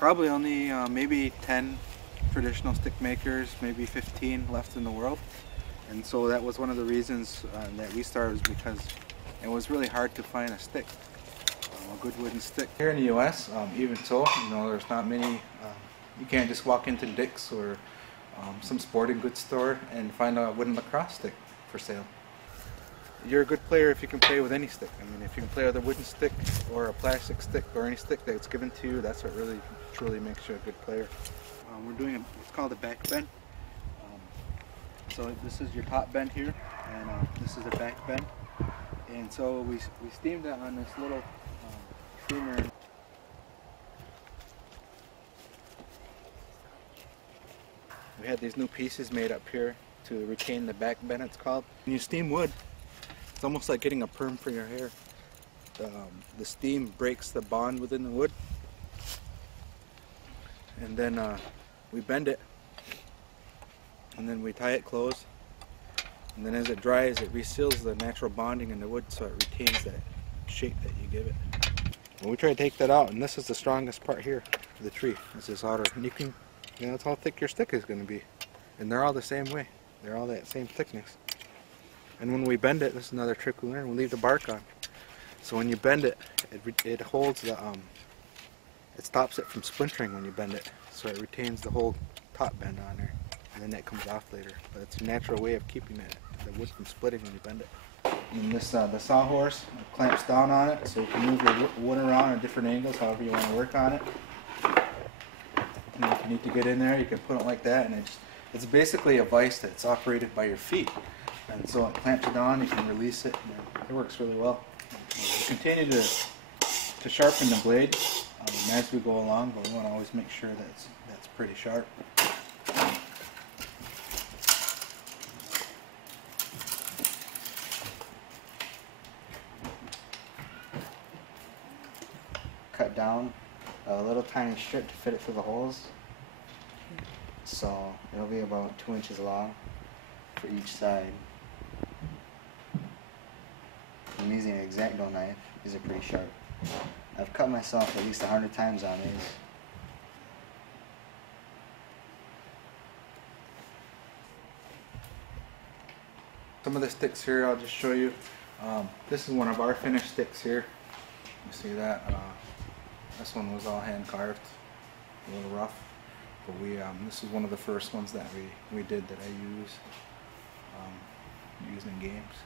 Probably only maybe 10 traditional stick makers, maybe 15 left in the world. And so that was one of the reasons that we started, was because it was really hard to find a stick, a good wooden stick. Here in the US, even so, there's not many, you can't just walk into Dick's or some sporting goods store and find a wooden lacrosse stick for sale. You're a good player if you can play with any stick. I mean, if you can play with a wooden stick or a plastic stick or any stick that's given to you, that's what really truly makes you a good player. We're doing it's called a back bend. So this is your top bend here, and this is the back bend. And so we steamed it on this little steamer. We had these new pieces made up here to retain the back bend, it's called. When you steam wood, it's almost like getting a perm for your hair. The steam breaks the bond within the wood, and then we bend it, and then we tie it closed, and then as it dries it reseals the natural bonding in the wood so it retains that shape that you give it. Well, we try to take that out, and this is the strongest part here of the tree, is this outer, and that's how thick your stick is going to be, and they're all the same way, they're all that same thickness. And when we bend it, this is another trick we learned, we leave the bark on. So when you bend it, it holds the, it stops it from splintering when you bend it. So it retains the whole top bend on there. And then that comes off later. But it's a natural way of keeping the wood from splitting when you bend it. And this, the sawhorse clamps down on it, so you can move your wood around at different angles, however you want to work on it. And if you need to get in there, you can put it like that, and it's basically a vise that's operated by your feet. And so it clamps it down, you can release it, and it works really well. We continue to sharpen the blade as we go along, but we want to always make sure that's pretty sharp. Cut down a little tiny strip to fit it through the holes. So it'll be about 2 inches long for each side. I'm using an X-Acto knife. These are pretty sharp. I've cut myself at least 100 times on these. Some of the sticks here I'll just show you. This is one of our finished sticks here. You see that? This one was all hand carved, a little rough. But this is one of the first ones that we did that I use in games.